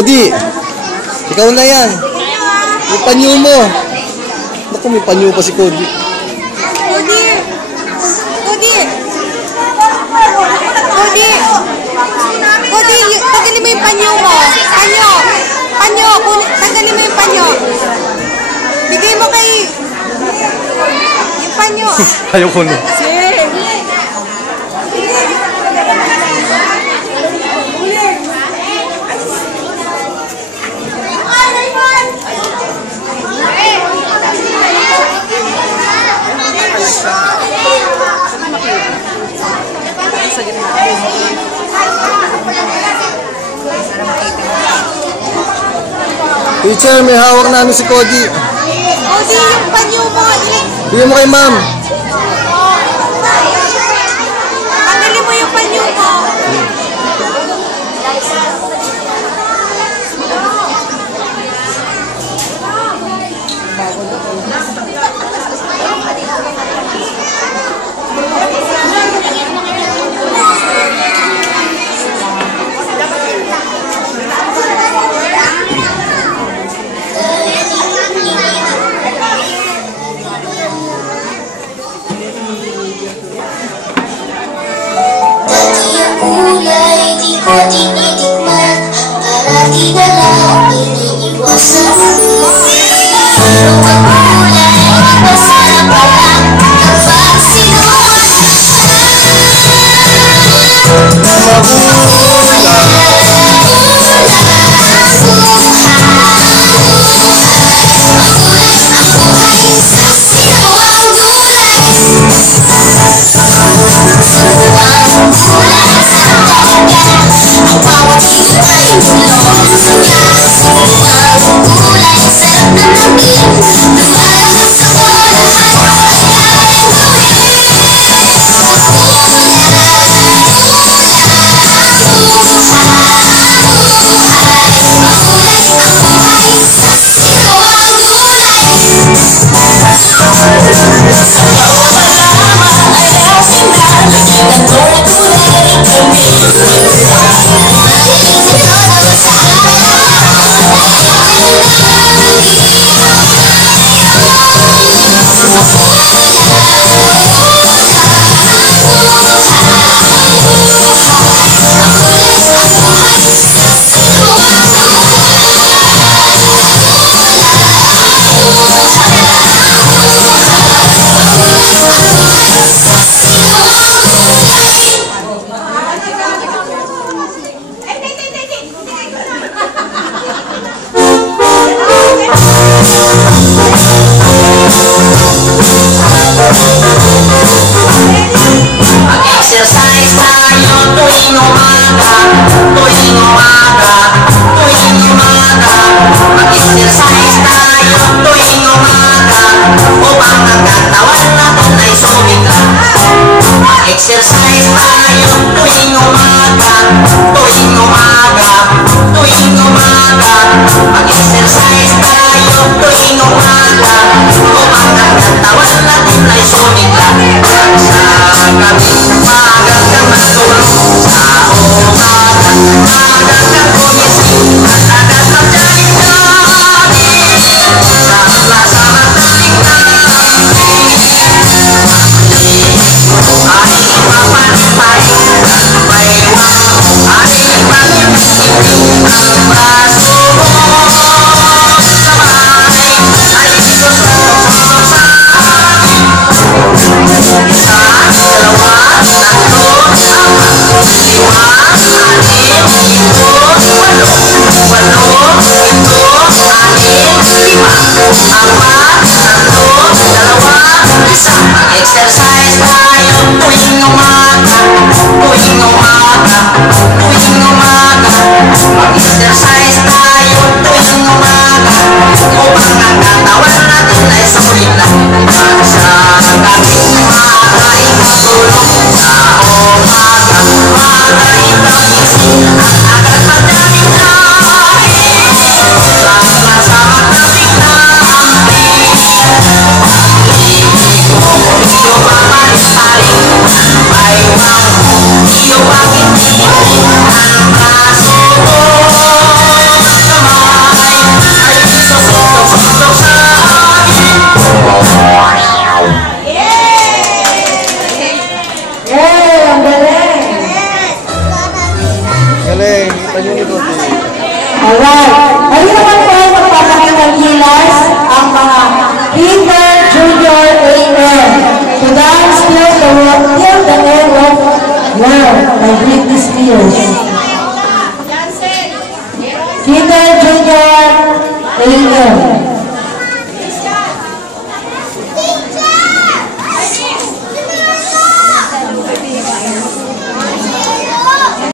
Cody, ikaw na yan. May panyo mo. Naku, may panyo pa si Cody. Cody! Cody! Cody! Cody, tanggalin mo yung panyo mo. Panyo! Panyo! Tanggalin mo yung panyo. Bigay mo kay... Yung panyo. Ayoko na. Teacher, may hawak namin si Cody. Cody, yung panyo mo. Bigyan mo kay ma'am. Tanggalin mo yung panyo mo. Tinitikman para di na lang iniiwasan. Ang kulay masarap lang kapag sinuwasan. Mag-exercise tayo tuwing umaga, tuwing umaga, tuwing umaga. Mag-exercise tayo tuwing umaga, upang ang katawan natin ay sumigla. Mag-exercise tayo tuwing umaga, tuwing umaga, tuwing umaga. Mag-exercise tayo tuwing umaga, upang ang katawan natin ay sumigla. Sa gabi, maaga kang matulog. Sa umaga, maaga kang gumising. At agad magdaling natin sa plaza madaling natin. Ay mapalipay, may wow. Ay magiging ang braso mo. Sabay, ay ikot-ikot sa akin. Isa, dalawa, tatlo, apat, lima, anim, 7, 8. Galing. Ipanyo mo, Cody. Alright. Ngayon naman po ay magpapakita ng gilas ang mga Kinder Junior AM to dance till the end of world by Britney Spears. Kinder Junior AM.